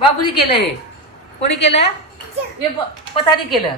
बाबूनी केलं हे. कोणी केलं? हे प- पतानी केलं.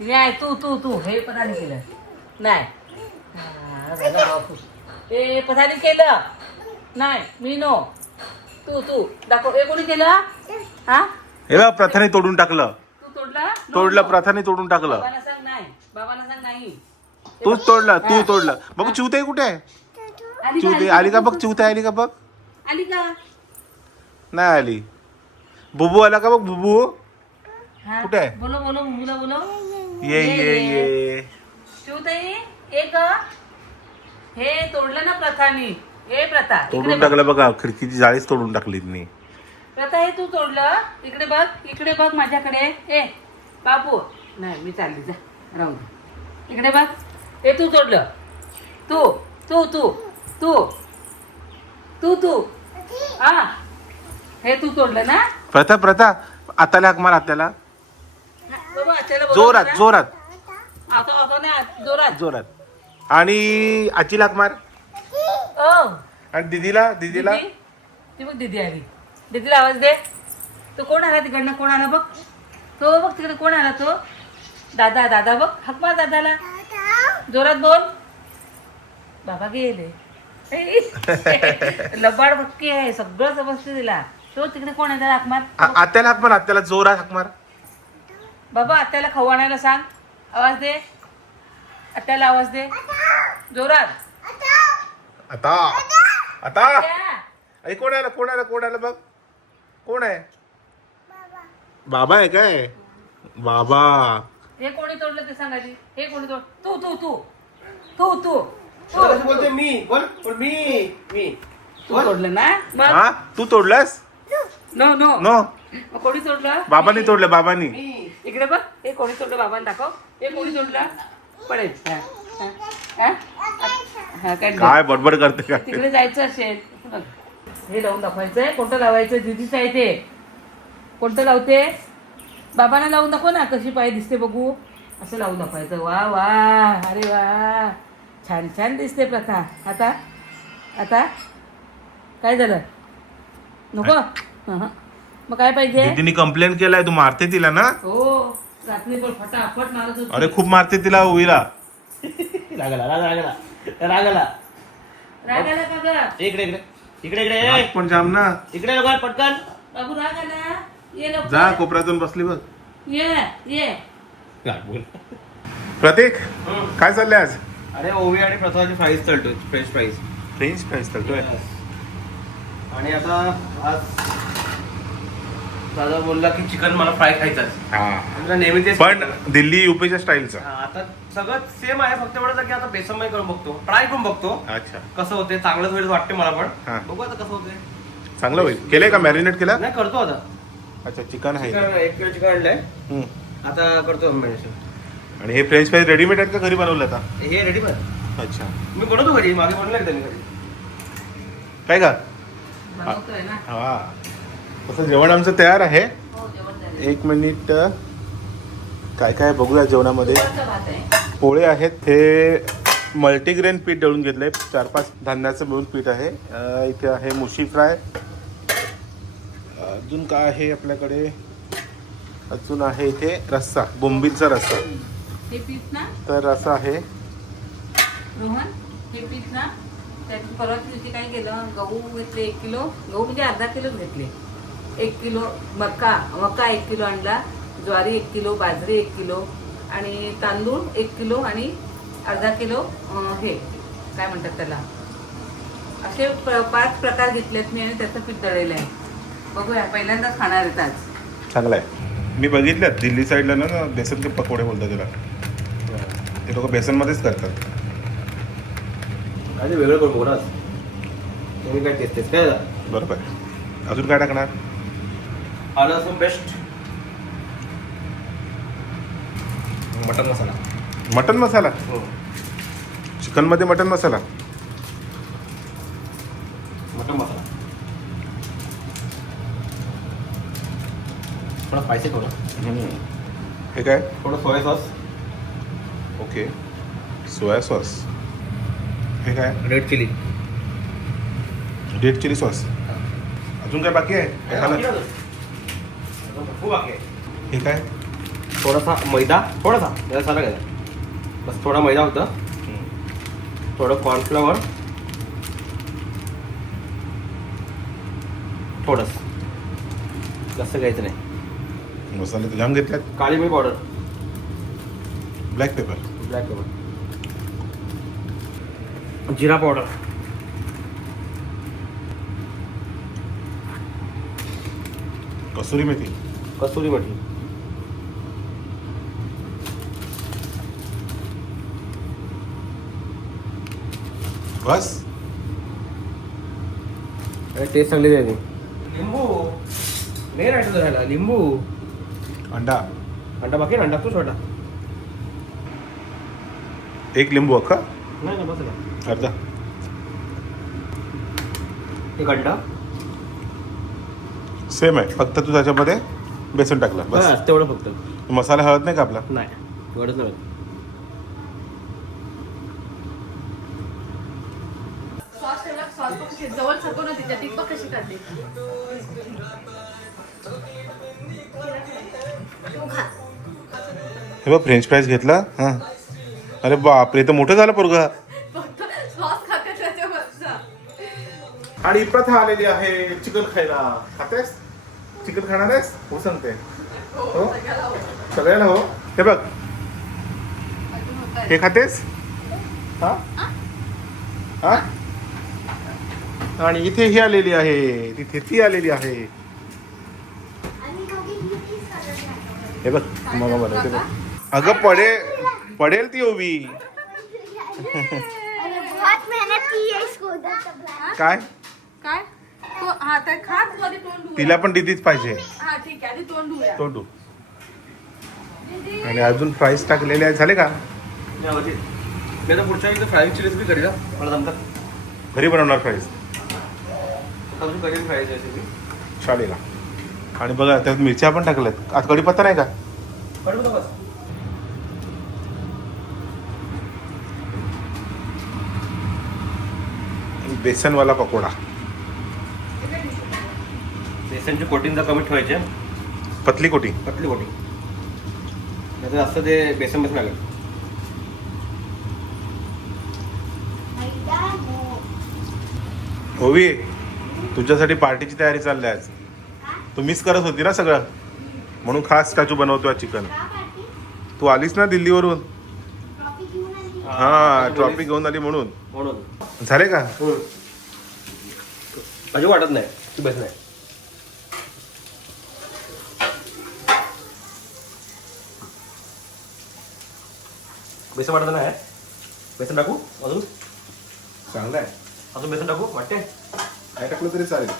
नाही तू तू तू हे पतानी केलं. नाही. हा. हे पतानी केलं. नाही मी नो. तू तू दाखव. हे कोणी केलं? हा? हे बघ प्रथाने तोडून टाकलं. तू तोडला? तोडलं. प्रथाने तोडून टाकलं. बाबांना सांग नाही. बाबांना सांग नाही. तूच. तोडलं तू. तोडलं. बघू चिवताई कुठे? आहे आली का, चिवताई आली का? बघ चिवताई आली का बघ? आली का? नाही आली. बुबू आला का बघ बुबू? हा, कुठे आहे? बोलो बोलो मुला बोलो. ये ये ये शिवताई हे तोडलं ना प्रथानी. हे प्रथा इकडे तोडून बघ. टाकलं बघा खिडकीची जाळीच तोडून टाकली तिने प्रथा हे तू तोडलं. इकडे बघ इकडे बघ माझ्याकडे. ए बापू नाही मी चालली जा. राहू दे. इकडे बघ. हे तू तोडलं. तू तू तू तू. तू तू. हा. हे तू तोडलं ना? प्रथा प्रथा. आताला हाक मार आत्याला बाबा, त्याला बोलव जोरात जरा. जोरात. आता आता नाही जोरात. जोरात. आणि आजीला हाक मार. ओ. आणि दिदीला दिदीला. दीदी? ती बघ दीदी आली. दीदीला आवाज दे. तो कोण आला तिकडनं? कोण आला बघ? तो बघ तिकडे कोण आला तो? दादा दादा बघ. हाक मार दादाला. जोरात बोल. बाबा गेले. लबाड भक्की आहे. सगळं समजते तिला. तो तिकडे कोण आहे? त्याला हाक मार. आ- आत्याला हाक मार आत्याला जोरात हाक मार. बाबा आत्याला खाऊ आणायला सांग. आवाज दे. आत्याला आवाज दे. जोरात. आता. आता. अरे कोण आलं? कोण आलं? कोण आलं बघ. कोण आहे? बाबा आहे काय? बाबा. हे कोणी तोडलं ते सांगायची हे कोणी तोड तू तू तू. तू तू. तू कसं बोलते मी. बोल. बोल मी मी. तू तोडलं ना? मग हा? तू तोडलास? नो नो नो मग कोणी तोडलं बाबांनी तोडलं बाबांनी. इकडे बघ हे कोणी तोडलं बाबांना दाखव. हे कोणी तोडलं? पडेल. हा, हा, हा? हा, काय काय बडबड करते का? तिकडे जायचं असेल बघ. हे लावून दाखवायचंय. कोणतं लावायचं? दिदीचं आहे ते. कोणतं लावते? बाबांना लावून दाखव ना कशी पाय दिसते बघू. असं लावून दाखवायचं. वा वा. अरे वा. छान छान दिसते प्रथा. आता आता. काय झालं? नको. मग काय पाहिजे? दीदीने कंप्लेंट केलाय तू मारते तिला ना? हो. रात्री पण फटाफट मारत होती. अरे खूप मारते तिला उईला. रागाला रागा रागाला. रागाला. राग आला का ग? इकडे इकडे. इकडे इकडे. हात पण जाम ना. इकडे लवकर पटकन. बाबू राग आला ये लवकर. जा कोपऱ्यातून बसली बघ. ये ये. प्रतीक काय चाललंय आज? अरे ओवी आणि प्रथाची फ्राईज चालतोय फ्रेंच फ्राईज फ्रेंच फ्राईज चालतोय आणि आता आज दादा बोलला की चिकन मला फ्राय खायचं आहे. हा. तुला नेहमी तेच पण दिल्ली युपीच्या स्टाईलचा. हा, आता सगळं सेम आहे फक्त एवढंच आहे की आता बेसनमय करून बघतो. ट्राय करून बघतो. अच्छा. कसं होते चांगलंच होईल वाटते मला हा. पण बघू आता कसं होते चांगलं होईल. केलंय का मॅरिनेट केलं? नाही करतो आता. अच्छा चिकन आहे. चिकन एक किलो चिकन आणलंय. हम्म. आता करतो मॅरिनेशन आणि हे फ्रेंच फ्राईज रेडीमेड आहेत का घरी बनवलं आता? हे रेडी पण अच्छा. मी बनवतो घरी मागे बनवलं एकदा मी घरी? काय का? बनवतोय ना. हा. तसं जेवण आमचं तयार आहे. हो एक मिनिट. काय काय बघूया जेवणामध्ये. आहे पोळे आहेत हे मल्टीग्रेन पीठ दळून घेतलंय. चार पाच धान्याचं मिळून पीठ आहे. इथे आहे मुशी फ्राय. अजून काय आहे आपल्याकडे? अजून आहे इथे रस्सा बोंबीलचा रस्सा. तर रस्सा आहे. रोहन हे पीठ ना? त्यात परवा दिवशी काय केलं? गहू घेतले एक किलो. गहू म्हणजे अर्धा किलोच घेतले. एक किलो मका मका एक किलो आणला ज्वारी एक किलो बाजरी एक किलो आणि तांदूळ एक किलो आणि अर्धा किलो हे काय म्हणतात त्याला? असे पाच प्रकार घेतलेत मी आणि त्याचं पीठ दळलेलं आहे. बघूया पहिल्यांदाच खाणार आहेत आज. चांगला आहे. मी बघितलं दिल्ली साईडला ना बेसन के पकोडे बोलतात त्याला. ते लोक बेसनमध्येच करतात. काय वेगळं तुम्ही काय काय झालं? बरोबर. अजून काय टाकणार? आलं best mutton masala. Mutton masala? हो. चिकनमध्ये मटन मसाला? मटन मसाला. थोडा स्पायसी थोडं. हे काय? थोडं soya sauce okay. Soya sauce. हे काय? Red chilli red chilli sauce. अजून काय बाकी आहे? काय झालं? बाकी आहे. हे काय थोडासा मैदा थोडासा मैदा सारा घ्यायचा बस थोडा मैदा होतं. थोडं कॉर्नफ्लॉवर थोडंस. जास्त घ्यायचं नाही. मसाले तर जाम घेतल्यात काळी मिरी powder. Black pepper black pepper जिरा पावडर. कसुरी मेथी. कसुरी मेथी बस. टेस्ट चांगली द्यायची लिंबू. मेन आयटम राहिला लिंबू. अंडा. अंडा बाकी ना? अंडा तू छोटा एक लिंबू अख्खा? नाही नाही बस ना अर्धा. एक अंडा. सेम आहे. फक्त तू त्याच्यामध्ये बेसन टाकलं बस. बस तेवढं फक्त. मसाला हळद नाही का आपला? नाही एवढंच नाही. पण जवळ सरकव ना तिच्या ती बघ कशी काढली? तू खा हे बघ फ्रेंच फ्राईज घेतला हां. अरे बापरे तर मोठं झालं पोरगा. फक्त त्याच्यावरचा आणि प्रथा आलेली आहे चिकन खायला. खातेस? चिकन खाणार आहेस? हो सांगते. हो? सगळ्याला हो? हे बघ. हे खातेस? हा? हा? आणि इथे ही आलेली आहे. तिथे ती आलेली आहे. हे बघ मग बनवते बघ. अगं पडेल पडेल ती लाने काय? काय? हा तर खा तू आधी तोंड धुया. तिला पण दिदीच पाहिजे. हा ठीक आहे आधी तोंड आणि अजून फ्राईज टाकलेले आहेत. झाले का? मी आता पुढच्या वेळी फ्राईड चिलीज बी करील हा. मला जमतात. घरी बनवणार फ्राईज अजून करील फ्राईड रेसिपी शाळेला. आणि बघा त्यात मिरच्या पण टाकल्यात. आज कढीपत्ता नाही का? बस. बेसनवाला पकोडा. बेसनची कोटिंग जर कमी ठेवायची. पतली कोटी पतली कोटिंग. नाही जास्त ते बेसन बेसन लागेल. होवी तुझ्यासाठी पार्टीची तयारी चालली आज. तू मिस करत होती ना सगळं. म्हणून खास स्टॅच्यू बनवतोय चिकन. तू आलीस ना दिल्लीवरून? हा ट्रॉफी घेऊन आली म्हणून. म्हणून. झाले का? माझी वाटत नाही. ती बेस नाही. बेसन वाटत नाही बेसन टाकू? अजून? चांगलं आहे. अजून बेसन टाकू? वाटते काय टाकलं तरी चालेल.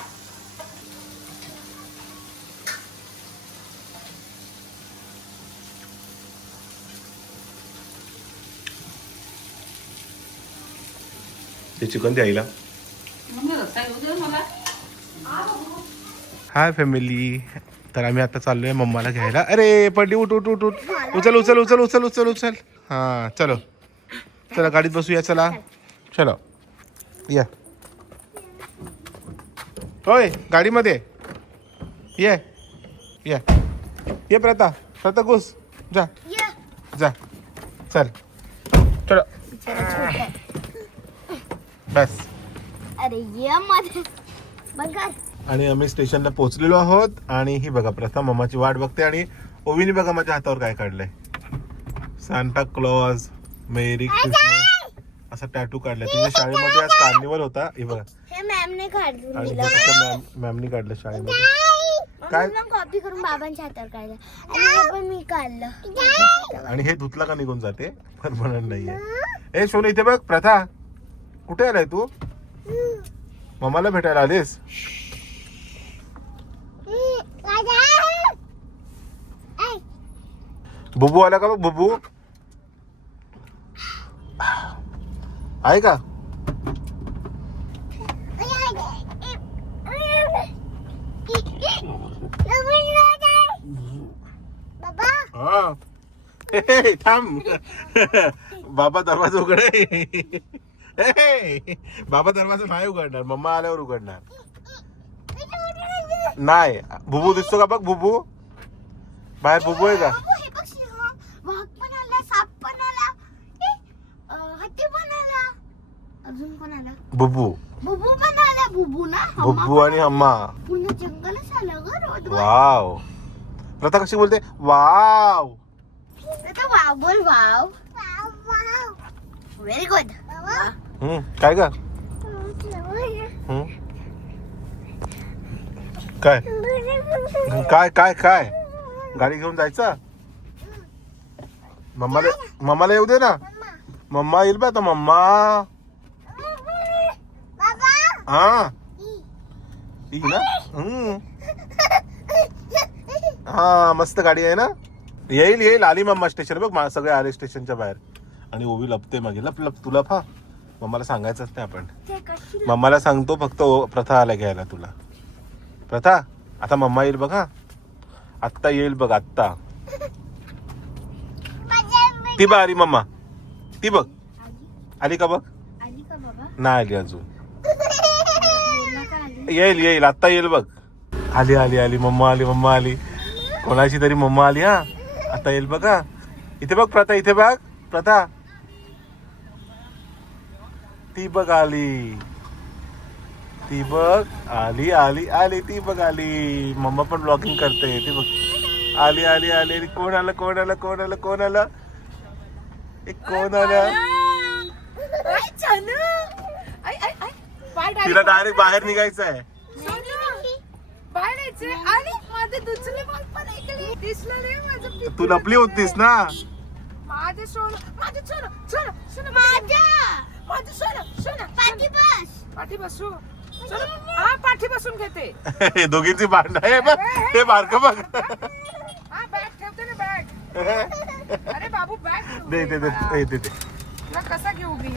ते चिकन द्यायला हाय फॅमिली. तर आम्ही आता चाललोय मम्माला घ्यायला. अरे पडली उठ उठ उठ उठ. उचल उचल उचल उचल उचल उचल. हां चलो. चला गाडीत बसूया चला. चलो. या. होय गाडीमध्ये. ये. ये. ये प्रथा प्रथा घुस. जा. जा. चल. चलो. बस. अरे ये मध्ये बघा. आणि आम्ही स्टेशनला पोहोचलेलो आहोत आणि ही बघा प्रथम मम्माची वाट बघते आणि ओवीने बघा माझ्या हातावर काय काढलंय. सांता क्लॉज मेरी क्रिसमस असा टॅटू काढलाय. तिच्या शाळेमध्ये आज कार्निवल होता? हे बघा. हे मॅमने काढून आणि दिलं. मॅम मॅमनी काढलं शाळेमध्ये. काय? कॉपी करून बाबांच्या हातावर काढलं. आणि हे पण मी काढलं. आणि हे धुतला का निघून जाते? परमनंट नाहीये. ए सोनू इथे बघ प्रथा. कुठे आलाय तू? मम्माला भेटायला आलीस? बुबू आला का बघ बुबू? आहे का? हा. थांब. बाबा दरवाजा उघड. बाबा दरवाजा नाही उघडणार. मम्मा आल्यावर उघडणार. नाही. बुबू दिसतो का बघ बुबू? बाहेर बुबू आहे का बाबू, हे बघ सिंह वाघ पण आला साप पण आला ए, अं, हत्ती पण आला अजून कोण आला? बुबू. बुबू पण आला बुबू ना? हम्मा बुबू आणि अम्मा. पूर्ण जंगलच आलं ग रोड वाव. प्रथा कशी बोलते? वाव. आता वाव बोल वाव. व्हेरी गुड हम्म काय का हम्म. काय? काय काय काय? गाडी घेऊन जायचं? मम्माला मम्माला येऊ दे ना. मम्मा येईल बा आता मम्मा. हा. ना? हा मस्त गाडी आहे ना? येईल येईल. आली मम्मा स्टेशन बघ मा- सगळे आले स्टेशनच्या बाहेर. आणि ओवी लपते मागे. लप लप तुला फा मम्माला सांगायचंच नाही आपण. मम्माला सांगतो फक्त प्रथा आला घ्यायला तुला. प्रथा आता मम्मा येईल बघ. आत्ता येईल बघ आत्ता. ती बघ आली मम्मा. ती बघ. आली? का बघ? नाही आली अजून. येईल येईल. आत्ता येईल बघ. आली आली आली. मम्मा आली मम्मा आली. कोणाची तरी मम्मा आली हा. आता येईल बघा इथे बघ प्रथा इथे बघ. प्रथा. ती बघ आली. ती बघ. आली आली आली. ती बघ आली. मम्मा पण ब्लॉगिंग करते. ती बघ. आली आली आली. कोण आलं कोण आलं कोण आलं कोण आलं? ए, कोण आलं? आई आई आई. पाय तिला डायरेक्ट बाहेर निघायचं आहे. पाय द्यायचे आणि माझे दुसरे बाल पण ऐकले. दिसलं रे माझं पिल्लू. तू लपली होतीस ना. माझे सोनं माझे सोनं सोनं सोनं. माझ्या. माझे सोनं सोनं पाठी बस. पाठी बसू. सोनं हा पाठी बसून घेते. हे दोघींची भांड आहे बघ. हे बारक बघ. हा बॅग ठेवते ना बॅग अरे बाबू बॅग दे दे दे दे. दे दे. तुला कसा घेऊ मी?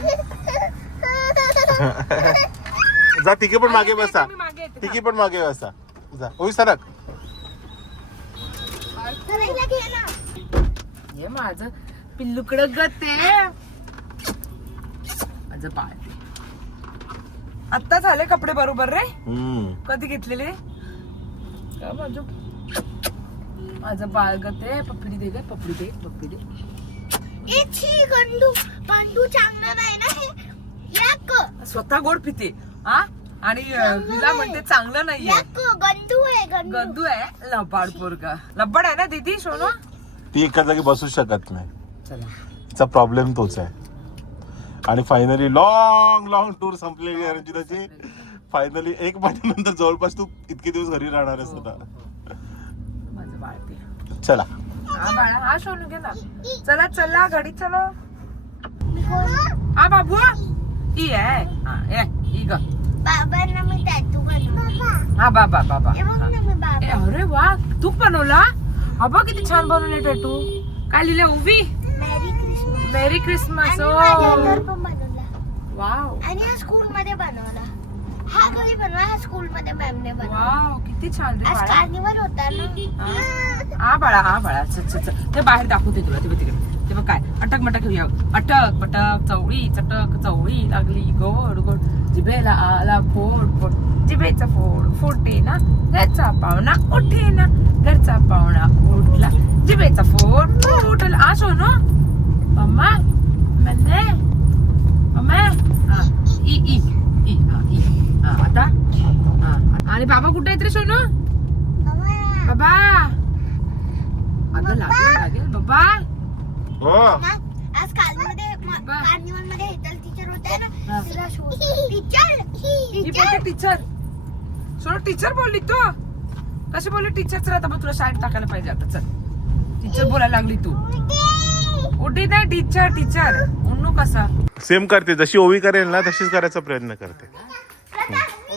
जा तिघे पण मागे बसा. तिघी पण मागे बसा. जा. ओवी सरक. हे माझं पिल्लुकडं ग ते माझं बाळ आता झाले कपडे बरोबर रे. कधी घेतलेले? का माझं? माझं बाळ ग ते पपडी दे ग पपडी दे पपडी दे. गंडू. गंडू चांगलं नाही ना हे? याक स्वतः गोड पिते. हा? आणि हिला म्हणते चांगलं नाहीये. गंडू आहे गंदू. आहे? लबाड पोरगा. लबाड आहे ना दीदी सोनू? ती एका जागी बसू शकत नाही. चला. तिचा प्रॉब्लेम तोच आहे. आणि फायनली लॉंग लॉंग टूर संपलेली आहे रंजिताची. फायनली एक महिन्यानंतर जवळपास तू इतके दिवस घरी राहणार आहेस आता. चला. हा बाळा हा सोनू घे ना. चला चला घडी चलो. हा बाबू. ई आहे हा ई ग. बाबांना मी टॅटू बनवला हा बाबा बाबा हे बघ ना मी ए, बाबा. अरे वा तू बनवला? हा बघ किती छान बनवले टॅटू काय उभी? मॅरी क्रिसमस मेरी क्रिसमस आणि ओ. माझ्या हातावर पण बनवला. वाव. आणि हा स्कूल मध्ये बनवला. हा घरी बनवला हा स्कूल मध्ये मॅमने बनवला. वाव किती छान रे आज बाळा. कार्निवल होता ना. हा. हा बाळा हा बाळा चल चल चल ते बाहेर दाखवते तुला ते बघ तिकडे. ते बघ काय अटक मटक घेऊया. अटक पटक चवळी चटक चवळी लागली गोड गोड. जिभेला आला फोड फोड. जिभेचा फोड फोडते ना घरचा पाहुणा उठे ना घरचा पाहुणा उठला. जिभेचा फोड फुटला आ सोनू? मम्मा? मन्ने मम्मा? ई ई ई ई आता? हा आणि बाबा कुठे आहेत रे सोनू? बाबा? आता लागेल लागेल. बाबा? हो. आज. कार्निवलमध्ये हेतल टीचर. टीचर टीचर सोड बोलली तू. कशी बोलली? टीचर चल आता मग तुला शाळेत टाकायला पाहिजे आता. चल. टीचर बोलायला लागली तू. उठी नाही टीचर टीचर. उन्नू कसा? सेम करते. जशी ओवी करेल ना तशीच करायचा प्रयत्न करते.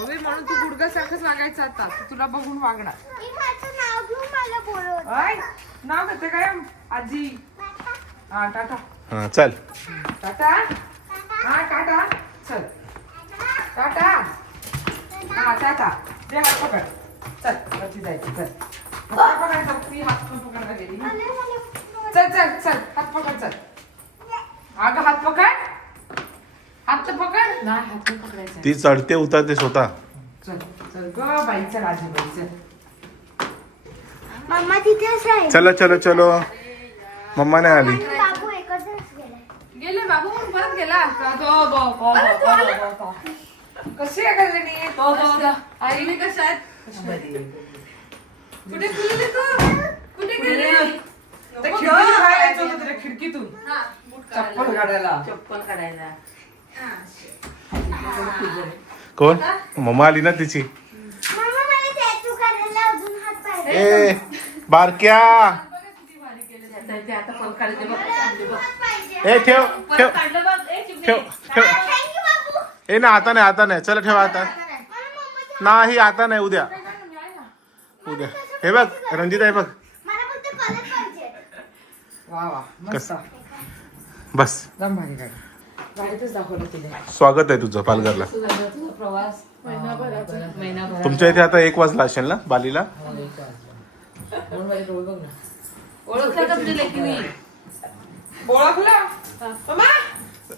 ओवी म्हणून तू गुडगा सारखंच वागायचं आता. तू तुला बघून वागणार. नाव घेते काय? आजी. हा टाटा. हा चल. टाटा. हा टाटा. चल. टाटा. हा टाटा. दे हात पकड. चल वरती जायचं. चल. हात पकडायचा ती हात पण पकडायला गेली ना. चल चल चल. हात पकड चल. अगं हात पकड. हात तर पकड. नाही हात नाही पकडायचा. ती चढते उतरते स्वतः. चल चल ग बाईचं राजी बाईचं. मम्मा तिथेच आहे चलो चलो चलो. मम्मा नाही आली. बाबू एकत्रच गेलाय. गेले बाबू? म्हणून परत गेला तो तो तो तो तो कशी आहे का जणी? तो तो तो. आई मी कशा आहेत कुठे गेली तू? कुठे गेली? त्या खिडकीतून बाहेर यायचं होतं तुला खिडकीतून. चप्पल काढायला. चप्पल काढायला. कोण? मम्मा आली ना तिची. मम्मा मला ते आता बघ बघ. ठेव ठेव. परत काढलं बघ ए चिमणी. ठेव ठेव. ए ना आता नाही आता नाही. चला ठेवा आता. नाही आता नाही उद्या. उद्या. हे बघ रंजित आहे बघ. मला फक्त कलर पाहिजे. वा वा मस्त. बस. दम भारी गाडी. गाडीतच दाखवलं तिला. स्वागत आहे तुझं पालघरला. तुझा तुझा प्रवास. महिनाभराचा महिनाभर तुमच्या इथे आता एक वाजला असेल ना बालीला? बघ ना. ओळखलं का तुझ्या लेकीनी? ओळखला? मामा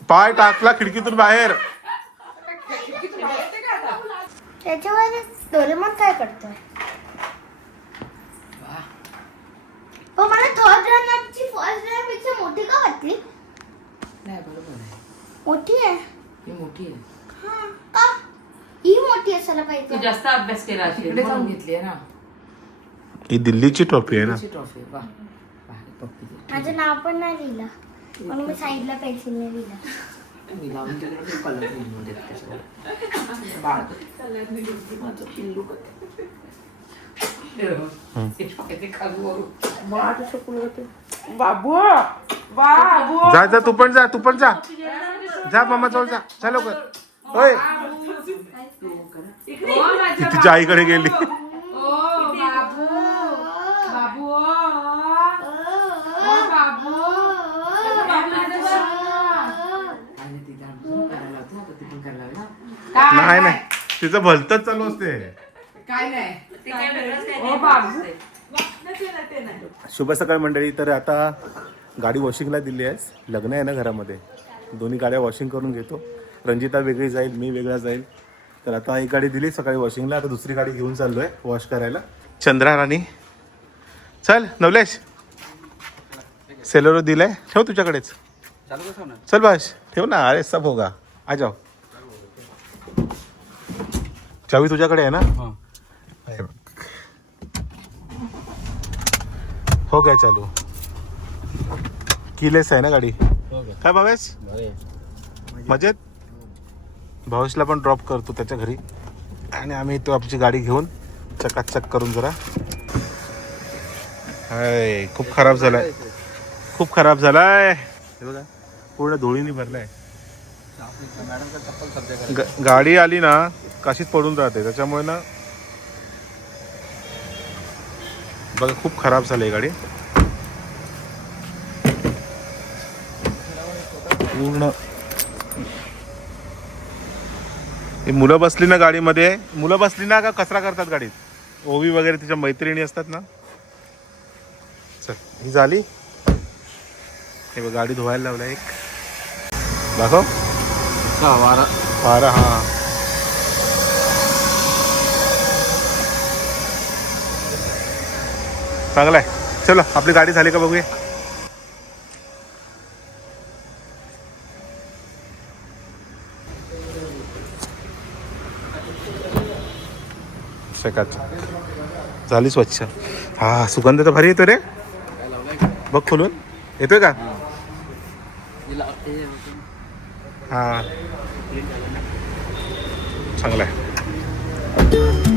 पाय टाकला खिडकीतून बाहेर. खिडकीतून बाहेर येते का आता? त्याच्यावर डोरेमॉन काय करतोय? पण मला थर्ड रनरची फर्स्ट रनरपेक्षा मोठी का वाटली? नाही बरोबर आहे मोठी आहे. ती मोठी आहे. हा का? ही मोठी असायला तू पाहिजे जास्त अभ्यास केला असेल इकडे जाऊन म्हणून. घेतली आहे ना. ही दिल्लीची ट्रॉफी आहे ना. तिची ट्रॉफी वा. माझं नाव पण नाही लिहिलं. म्हणून मी साईडला लिहिलं. मी लावून कलर देत त्याच्यावर. बाळ. माझं पिल्लू तसं पुढं जाते. बाबू बाबू. जा जा तू पण जा तू पण जा. जा मामा जवळ जा. जा लवकर. होय ती तिच्या आईकडे गेली ओ बाबू बाबू ओ बाबू आणि तिला अजून करायला लावतो आता ती पण करायला लावला. काय नाही नाही. तिचं भलतच चालू असते. काय नाही. ते काय वेगळंच काय ओ नाही. बाबू शुभ सकाळ मंडळी तर आता गाडी वॉशिंगला दिली आहे लग्न आहे ना घरामध्ये. दोन्ही गाड्या वॉशिंग करून घेतो. रंजिता वेगळी जाईल मी वेगळा जाईल. तर आता एक गाडी दिली सकाळी वॉशिंगला आता दुसरी गाडी घेऊन चाललोय वॉश करायला. चंद्रा राणी. चल नवलेश. सेलोरो दिलाय. ठेव तुझ्याकडेच. चल बस ठेव ना. अरे सब होगा. आ जाओ. चावी तुझ्याकडे आहे ना? बघ. हो काय चालू. किलेस आहे ना गाडी? काय भावेश? मजेत? भावेशला पण ड्रॉप करतो त्याच्या घरी. आणि आम्ही तो आमची गाडी घेऊन चकाचक करून जरा. हाय खूप खराब झालाय. खूप खराब झालाय. हे बघा पूर्ण धुळीने भरलाय. ग- गाडी आली ना काशीत पडून राहते. त्याच्यामुळे ना बघा खूप खराब झाली गाडी. पूर्ण. ही मुलं बसली ना गाडीमध्ये. मुलं बसली ना का कचरा करतात गाडीत? ओवी वगैरे तिच्या मैत्रिणी असतात ना. चल ही झाली. हे बघ गाडी धुवायला लावला एक. दाखव. वारा हा. चांगला आहे चलो आपली गाडी झाली का बघूया. झाली स्वच्छ. हा सुगंध तर भारी येतो रे. बघ खोलून. येतोय का? हा. चांगला आहे